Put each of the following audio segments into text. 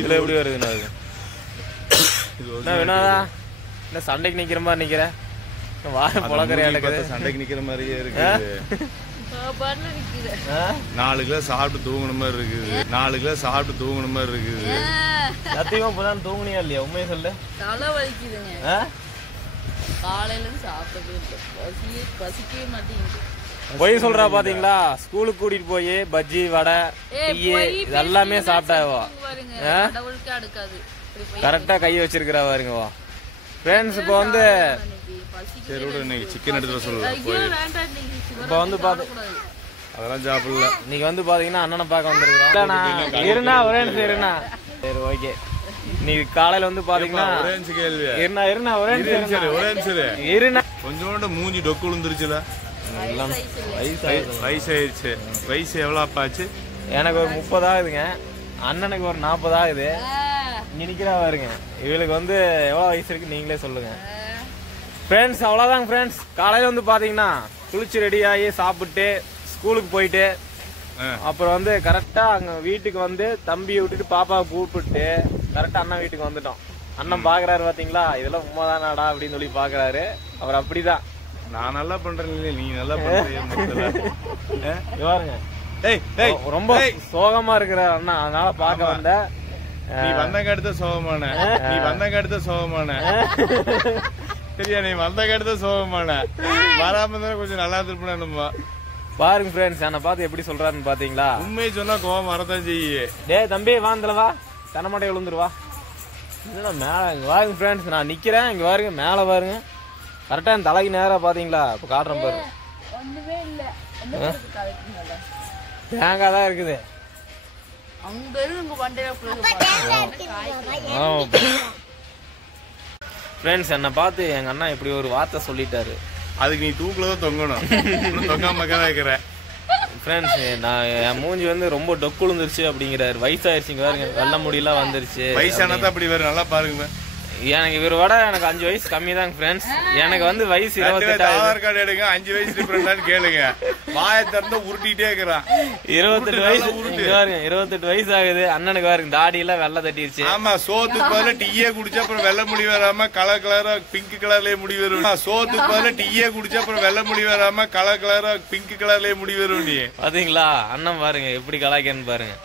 இதுல எப்படி வருதுண்ணா அது? என்ன வினோதா, என்ன சண்டைக்கு நிக்கிற மாதிரி நிக்கிற? வார பொழக்கறையா இருக்குது. சண்டைக்கு நிக்கிற மாதிரியே இருக்கு. 4 கிலோ சாப்பிட்டு தூங்குன மாதிரி இருக்குது. 4 கிலோ சாப்பிட்டு தூங்குன மாதிரி இருக்குது. சத்தியமா இப்பதான் தூங்குனியா இல்லையா? உண்மையை சொல்லு. தலை வலிக்குதுங்க. காலையில சாப்பிட்டது பசிக்கவே மாட்டேங்குது. போய் சொல்றா பாத்தீங்களா? ஸ்கூலுக்கு கூட்டிட்டு போய் பஜ்ஜி வடை டீ இதெல்லாமே சாப்பிட்டாவோ கரெக்டா கை வச்சிருக்கிறா பாருங்க. ஃப்ரெண்ட்ஸ் இப்போ வந்து சிக்கன் எடுத்து சொல்ல இப்போ வந்து அதெல்லாம் சாப்பிடல. இன்னைக்கு வந்து பாத்தீங்கன்னா அண்ணனை பார்க்க வந்திருக்கிறோம். இருண்ணா ஒரே நிமிஷம் இருண்ணா. சரி ஓகே. நீங்க காலையில வந்து பாத்தீங்கன்னா கொஞ்சோண்டு மூஞ்சி டொக்கு விழுந்துருச்சுல. வயசாயிருச்சு. வயசு எவ்வளவு ஆச்சு? எனக்கு ஒரு 30 ஆகுதுங்க. அண்ணனுக்கு ஒரு 40 ஆகுது. இங்க நிக்கிறா பாருங்க. இவளுக்கு வந்து எவ்வளவு வயசு இருக்கு நீங்களே சொல்லுங்க. ஃப்ரெண்ட்ஸ் அவ்வளவுதாங்க ஃப்ரெண்ட்ஸ். காலையில வந்து பாத்தீங்கன்னா குளிச்சு ரெடி ஆகி சாப்பிட்டு ஸ்கூலுக்கு போயிட்டு அப்புறம் வந்து கரெக்டா அங்க வீட்டுக்கு வந்து தம்பியை விட்டுட்டு பாப்பாவை கூப்பிட்டு கரெக்டா அண்ணன் வீட்டுக்கு வந்துட்டோம். அண்ணன் பாக்குறாரு பாத்தீங்களா, இதெல்லாம் உண்மைதானாடா அப்படின்னு சொல்லி பாக்குறாரு. அவர் அப்படிதான். நான் நல்லா பண்றேன், நீ நல்லா பண்றீங்க. ரொம்ப சோகமா இருக்கிற அண்ணா, அதனால பாக்க வந்த. நீ வந்தங்க அடுத்த சோகமான, நீ வந்தங்க அடுத்த சோகமான சரியா? நீ வந்தங்க அடுத்த சோகமான வராம இருந்தா கொஞ்சம் நல்லா இருந்துருப்பா. பாருங்க ஃப்ரெண்ட்ஸ், என்ன பார்த்து எப்படி சொல்றாருன்னு பாத்தீங்களா? உண்மையை சொன்னா கோவம் வரதான் செய்ய. டே தம்பி வாந்தலவா, தனமாட்டை விழுந்துருவா. இதுதான் மேல வாருங்க ஃப்ரெண்ட்ஸ், நான் நிக்கிறேன் இங்க பாருங்க. மேல பாருங்க, கரெக்டா என் தலைக்கு நேரா பாத்தீங்களா? இப்ப காட்டுறேன் பாருங்க. தேங்காய் தான் இருக்குது. ஃப்ரெண்ட்ஸ் என்ன பார்த்து எங்க அண்ணா இப்படி ஒரு வார்த்தை சொல்லிட்டாரு. அதுக்கு நீ தூக்குலதான் தொங்கணும், தொங்காம இருக்கிற. ஃப்ரெண்ட்ஸ் நான் என் மூஞ்சி வந்து ரொம்ப டொக்குழுந்துருச்சு அப்படிங்கிறாரு. வயசாயிருச்சுங்க பாருங்க, வெள்ள முடியெல்லாம் வந்துருச்சு. வயசானதான் அப்படி வரும், நல்லா பாருங்க. எனக்கு இவரை விட எனக்கு 5 வயசு கம்மி தாங்க ஃப்ரெண்ட்ஸ். எனக்கு வந்து வயசு 28. ஆதார் கார்டு எடுங்க, 5 வயசு டிஃபரன்ஸ் கேளுங்க. வாயை திறந்து உருட்டிட்டே இருக்கிறான். 28 வயசு 28 வயசு ஆகுது. அண்ணனுக்கு பாருங்க தாடி எல்லாம் வெள்ளை தட்டிருச்சு. ஆமா, சோத்துக்கு பதில டீயே குடிச்சா அப்புறம் வெள்ளை முடி வராம கலர் கலரா பிங்க் கலர்லயே முடி வரும். சோத்துக்கு பதில டீயே குடிச்சா அப்புறம் வெள்ளை முடி வராம கலர் கலரா பிங்க் கலர்லயே முடி வரும். நீ பாத்தீங்களா அண்ணன் பாருங்க எப்படி கலாய்க்கன்னு பாருங்க.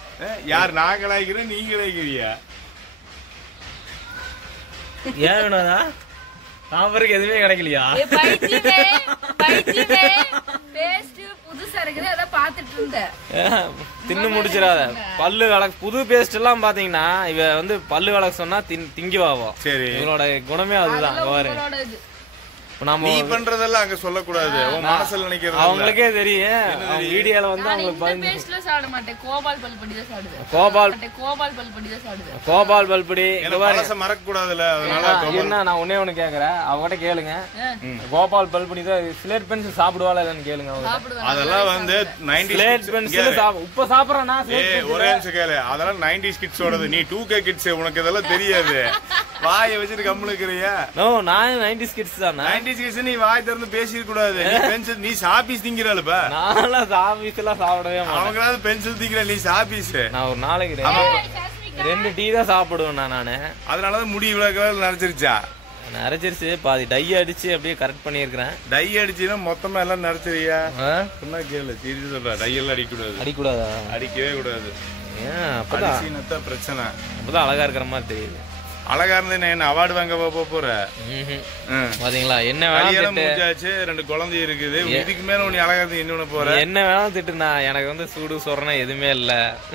யார் நான் கலாய்க்கிறேன், நீங்க கலாய்க்கிறியா? ஏன் வேணாதா சாப்பிட்றதுக்கு எதுவுமே கிடைக்கலையா? தின்னு முடிச்சிடாத. பல்லு விளக்கு புது பேஸ்ட் எல்லாம் பாத்தீங்கன்னா இவ வந்து பல்லு விளக்கு சொன்னா திங்குவாவோ. சரி, இவனோட குணமே அதுதான். பாருங்க, நீ பண்றதெல்லாம் அங்க சொல்லக்கூடாது, மனசுல நினைக்கிறது அவங்களுக்கே தெரியும். வீடியோல வந்து அவங்களுக்கு கோபால் பல்படி மறக்க கூடாதுல. என்ன நான் ஒன்னே ஒண்ணு கேக்குறேன், அவங்ககிட்ட கேளுங்க. கோபால் பல்படி தான் ஸ்லேட் பென்சில் சாப்பிடுவாளா இல்லன்னு கேளுங்க. அதெல்லாம் வந்து 90s ஸ்லேட் பென்சில் இப்ப சாப்பிடறேன்னா ஒரே நிமிஷம் கேளு. அதெல்லாம் 90s கிட்ஸோடது. நீ 2K கிட்ஸ், உனக்கு இதெல்லாம் தெரியாது. வாயை வச்சுட்டு கம்முனுக்கிறியா? நோ, நான் 90s கிட்ஸ் தான். நீ வாய் திறந்து பேசிக்க கூடாது. நீ சாப்பீஸ் திங்கிறாளுப்பா. நான்லாம் சாப்பீஸ் எல்லாம் சாப்பிடவே மாட்டேன். அவங்களாவது பென்சில் திங்கிற, நீ சாப்பீஸ். நான் ஒரு நாளைக்கு 2 டீ தான் சாப்பிடுவேன் நானு. அதனாலதான் முடி இவ்வளவு கலர் நரைச்சிருச்சா? நரைச்சிருச்சு, பாதி டை அடிச்சு அப்படியே கரெக்ட் பண்ணிருக்கிறேன். டை அடிச்சுன்னா மொத்தமா எல்லாம் நரைச்சிரியா? சொன்னா கேளு, சீரியஸ் சொல்ற. டை எல்லாம் அடிக்கூடாது. அடிக்கூடாதா? அடிக்கவே கூடாது. ஏன்? அப்பதான் பிரச்சனை. அப்பதான் அழகா இருக்கிற மாதிரி தெரியுது. அழகா இருந்து என்ன அவார்டு வாங்க போற? பாத்தீங்களா, என்ன வேணாலும் முடிஞ்சாச்சு, 2 குழந்தை இருக்குது. இதுக்கு மேல நீ அழகா இருந்து என்ன போற? என்ன வேணாலும் திட்டுனா எனக்கு வந்து சூடு சொரணை எதுவுமே இல்ல.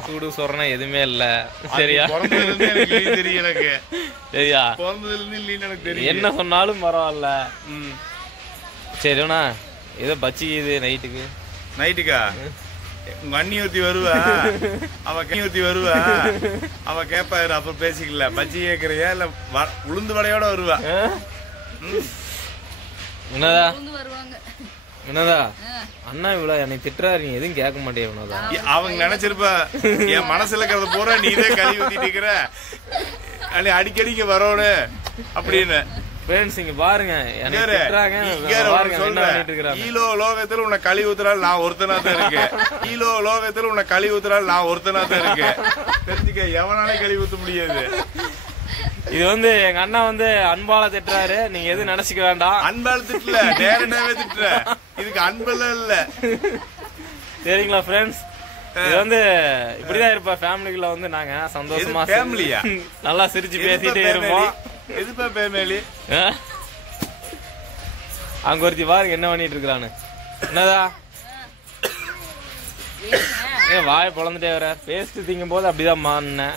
சூடு சொரணை எதுவுமே இல்ல. சரியா? தெரியும் எனக்கு. சரியா? பிறந்ததுல இருந்து எனக்கு தெரியும். என்ன சொன்னாலும் பரவாயில்ல. சரிண்ணா, ஏதோ பச்சிக்குது நைட்டுக்கு. நைட்டுக்கா? உங்க அண்ணி ஊத்தி வருவா, அவ ஊத்தி வருவா, அவ கேப்பா, அப்புறம் பேசிக்கல. பச்சி கேக்குறியா இல்ல உளுந்து வடையோட வருவா? வினோதா, வினோதா அண்ணா இவ்வளவு என்னை திட்டுறாரு, நீ எதுவும் கேட்க மாட்டேன் வினோதா. அவங்க நினைச்சிருப்பா என் மனசுல இருக்கிறத பூரா நீதே கழுவி ஊத்திட்டு இருக்கிற, அடிக்கடி இங்க வரணும் அப்படின்னு. ஃப்ரெண்ட்ஸ் இங்க பாருங்க என்ன இங்க திட்டுறாங்க இங்க பாருங்க என்ன சொல்றேன். பண்ணிட்டு இருக்காங்க. ஈலோ லோகத்துல உன்னை கழி ஊத்துறாள் நான் ஒருத்தனா தான் இருக்கேன். ஈலோ லோகத்துல உன்னை கழி ஊத்துறாள் நான் ஒருத்தனா தான் இருக்கேன். தெரிஞ்சுக்க, எவனாலே கழி ஊத்த முடியாது. இது வந்து எங்க அண்ணா வந்து அன்பால திட்டுறாரு, நீங்க எதுவும் நினைச்சுக்க வேண்டாம். அன்பால திட்டல, டேரக்டாவே திட்டுற. இதுக்கு அன்பெல்லாம் இல்ல. சரிங்களா ஃப்ரெண்ட்ஸ், இது வந்து இப்படிதான் இருப்பா ஃபேமிலிக்குள்ள வந்து நாங்க சந்தோஷமா ஃபேமிலியா நல்லா சிரிச்சு பேசிட்டே இருப்போம். எதுப்பா ஃபேமிலி? அங்க ஒருத்தி பாருங்க என்ன பண்ணிட்டு இருக்கானு. என்னதா வாய பொழந்துட்டே வர, பேஸ்ட் திங்கும் போது அப்படிதான் மாறினேன்.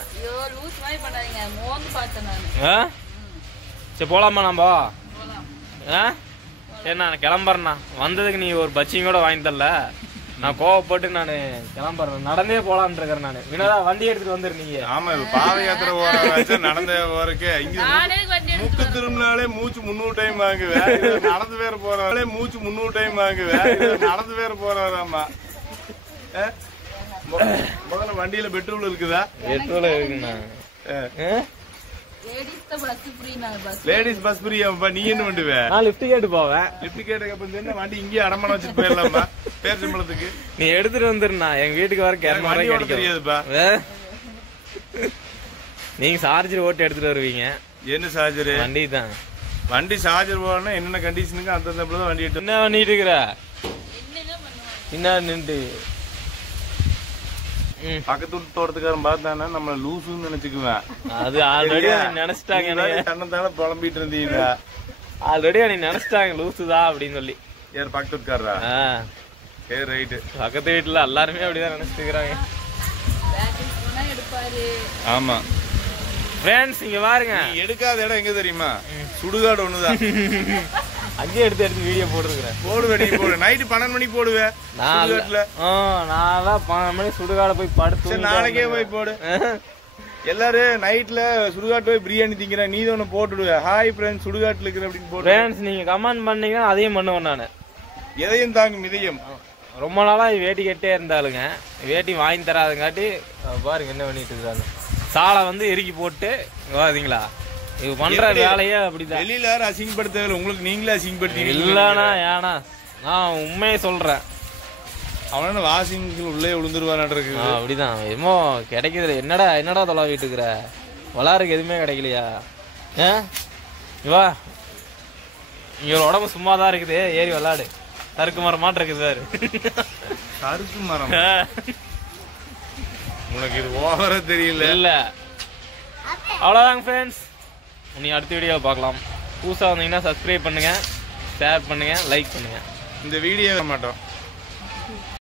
சரி போலாமா நம்ம? சரி நான் கிளம்புறேண்ணா. வந்ததுக்கு நீ ஒரு பச்சியும் கூட வாங்கி தரல, நான் கோவப்பட்டு நான் கிளம்புறேன். நடந்தே போலான்னு இருக்கிறேன் நான். வினோதா வண்டி எடுத்துட்டு வந்துருந்தீங்க. ஆமா, பாத யாத்திரை போற நடந்த போறக்கு இங்க முக்கு திரும்பினாலே மூச்சு 300 டைம் ஆகுவேன். நடந்து வேற போறாலே மூச்சு 300 டைம் ஆகுவேன். நடந்து வேற போறாராமா. முதல்ல வண்டியில பெட்ரோல் இருக்குதா? பெட்ரோல் இருக்குண்ணா. லேடிஸ் பஸ் ஃப்ரீயாப்பா. நீ என்ன பண்ணுவ? நான் லிஃப்ட் கேட்டு போவேன். லிஃப்ட் கேட்டுக்கு அப்புறம் வண்டி இங்கேயே அடமான வச்சுட்டு போயிடலாமா? பேர் சம்பளத்துக்கு நீ எடுத்துட்டு வந்துருண்ணா. எங்க வீட்டுக்கு வர வண்டி தெரியாதுப்பா. நீங்க சார்ஜர் ஓட்டு எடுத்துட்டு வருவீங்க. என்ன சார்ஜர்? வண்டி தான். வண்டி சார்ஜர் போடணும். என்னென்ன கண்டிஷனுக்கு அந்த வண்டி எடுத்து. என்ன பண்ணிட்டு இருக்கிற? என்ன நின்று பக்கத்து தோட்டத்துக்காரன் பார்த்தானா நம்ம லூசுன்னு நினைச்சுக்குவேன். அது ஆல்ரெடி நினைச்சிட்டாங்க. தன்னதான புலம்பிட்டு இருந்தீங்க. ஆல்ரெடி நீ நினைச்சிட்டாங்க லூசுதா அப்படின்னு சொல்லி. யார் பக்கத்து வீட்டுக்காரரா? சரி ரைட்டு. பக்கத்து வீட்டுல எல்லாருமே அப்படிதான் நினைச்சிட்டு இருக்கிறாங்க. ஆமா ஃப்ரெண்ட்ஸ் இங்க பாருங்க, எடுக்காத இடம் எங்க தெரியுமா? சுடுகாடு ஒண்ணுதான். அங்கேயே எடுத்து எடுத்து வீடியோ போட்டுருக்கிறேன். போடுவேன். நீ போடு. நைட்டு 12 மணிக்கு போடுவேன். நான் 12 மணி சுடுகாடு போய் படுத்து. நாளைக்கே போய் போடு. எல்லாரும் நைட்ல சுடுகாட்டு போய் பிரியாணி திங்கிறேன். நீ ஒண்ணு போட்டுடுவேன். ஹாய் ஃப்ரெண்ட்ஸ், சுடுகாட்டுல இருக்கிற அப்படின்னு போட்டு. ஃப்ரெண்ட்ஸ் நீங்க கமெண்ட் பண்ணீங்கன்னா அதையும் பண்ணுவேன் நானு. எதையும் தாங்கும் இதயம். ரொம்ப நாளா வேட்டி கட்டே இருந்தாலுங்க, வேட்டி வாங்கி தராதுங்காட்டி பாருங்க என்ன பண்ணிட்டு இருக்காங்க. சாலை வந்து எரிக்கி போட்டு பாத்தீங்களா, இது பண்ற வேலையே அப்படிதான். வெளியில யாரும் அசிங்கப்படுத்த, உங்களுக்கு நீங்களே அசிங்கப்படுத்தி. இல்லண்ணா ஏன்னா நான் உண்மையை சொல்றேன். அவன வாஷிங் உள்ளே விழுந்துருவான்ருக்கு. அப்படிதான் என்னமோ கிடைக்குது. என்னடா தொலைவிட்டு இருக்கிற, விளாருக்கு எதுவுமே கிடைக்கலையா? வா, இங்க உடம்பு சும்மாதான் இருக்குது, ஏறி விளாடு. சறுக்கு மரம் மாட்டு இருக்குது சார். சறுக்கு மரம் உனக்கு இது ஓவரா தெரியல. இல்ல அவ்வளவுதாங்க ஃப்ரெண்ட்ஸ். நீ அடுத்த வீடியோவை பார்க்கலாம். புதுசா வந்தீங்கன்னா சப்ஸ்கிரைப் பண்ணுங்க, ஷேர் பண்ணுங்க, லைக் பண்ணுங்க. இந்த வீடியோ மாட்டோம்.